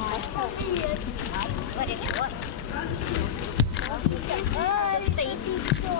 Ай, стоит и все.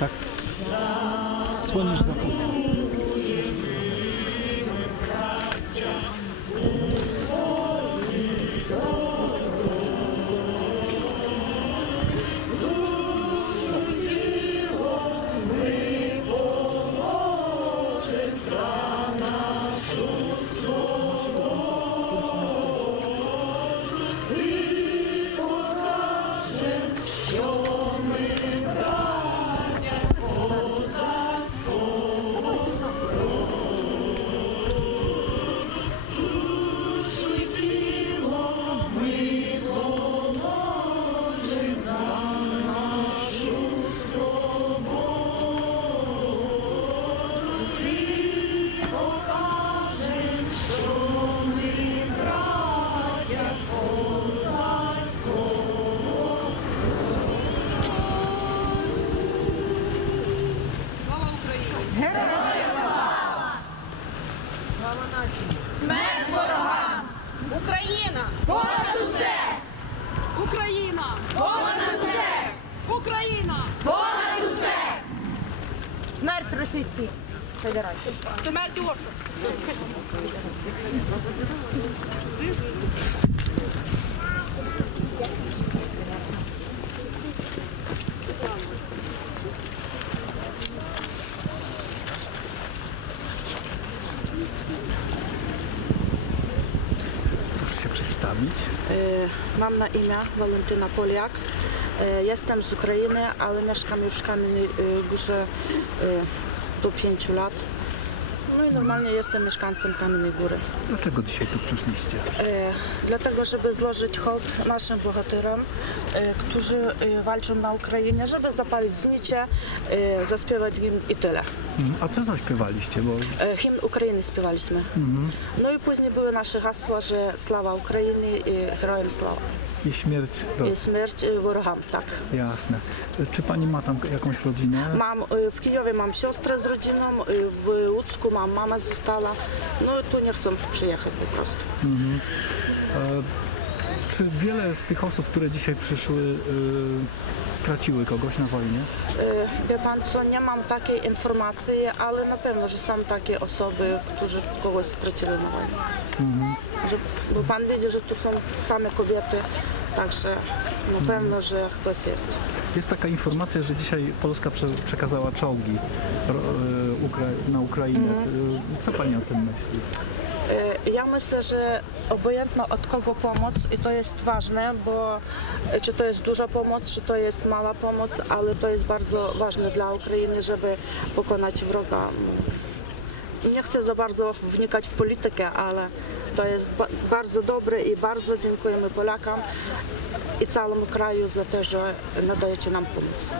Так. Дзвониш за кожного. Російській Федерації. Смерть оркам! Się przedstawić. E, Mam na imię Walentyna Poliak. E, Jestem z Ukrainy, ale mieszkam już w Kamiennej e, Górze tu pinciulat No i normalnie jestem mieszkańcem Kamiennej Góry. Dlaczego dzisiaj tu przyszliście? E, Dlatego, żeby złożyć hołd naszym bohaterom, e, którzy e, walczą na Ukrainie, żeby zapalić znicie, e, zaśpiewać im i tyle. Mm, A co zaśpiewaliście? Bo E, Hymn Ukrainy śpiewaliśmy. No i później były nasze hasła, że sława Ukrainy i herojem sława. i śmierć I Rosji. śmierć e, worogam, tak. Jasne. Czy pani ma tam jakąś rodzinę? Mam y, w Kijowie mam siostrę z rodziną, y, w Łódzku mam mama została. No tu nie chcą przyjechać po prostu. E, Czy wiele z tych osób, które dzisiaj przyszły, y, straciły kogoś na wojnie? Y, Wie pan co, nie mam takiej informacji, ale na pewno, że są takie osoby, którzy kogoś stracili na wojnie. Że, bo pan widzi, że tu są same kobiety, także na pewno, że ktoś jest. Jest taka informacja, że dzisiaj Polska prze, przekazała czołgi Ukra- na Ukrainę. Y, Co pani o tym myśli? Y, Ja myślę, że obojętnie od kogo pomoc i to jest ważne, bo czy to jest duża pomoc, czy to jest mała pomoc, ale to jest bardzo ważne dla Ukrainy, żeby pokonać wroga. Nie chcę za bardzo wnikać w politykę, ale to jest bardzo dobre i bardzo dziękujemy Polakom i całemu kraju za to, że nadajecie nam pomoc.